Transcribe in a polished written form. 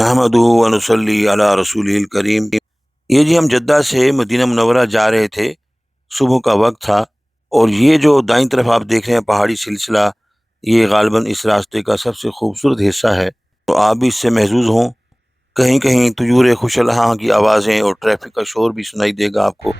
नहमदुहु व नुसल्ली अला रसूलिल करीम। ये जी हम जद्दा से मदीना मुनव्वरा जा रहे थे। सुबह का वक्त था और ये जो दाईं तरफ आप देख रहे हैं पहाड़ी सिलसिला, ये गालिबन इस रास्ते का सबसे खूबसूरत हिस्सा है। तो आप भी इससे महजूज हों। कहीं कहीं तुयूर खुशलहा की आवाज़ें और ट्रैफिक का शोर भी सुनाई देगा आपको।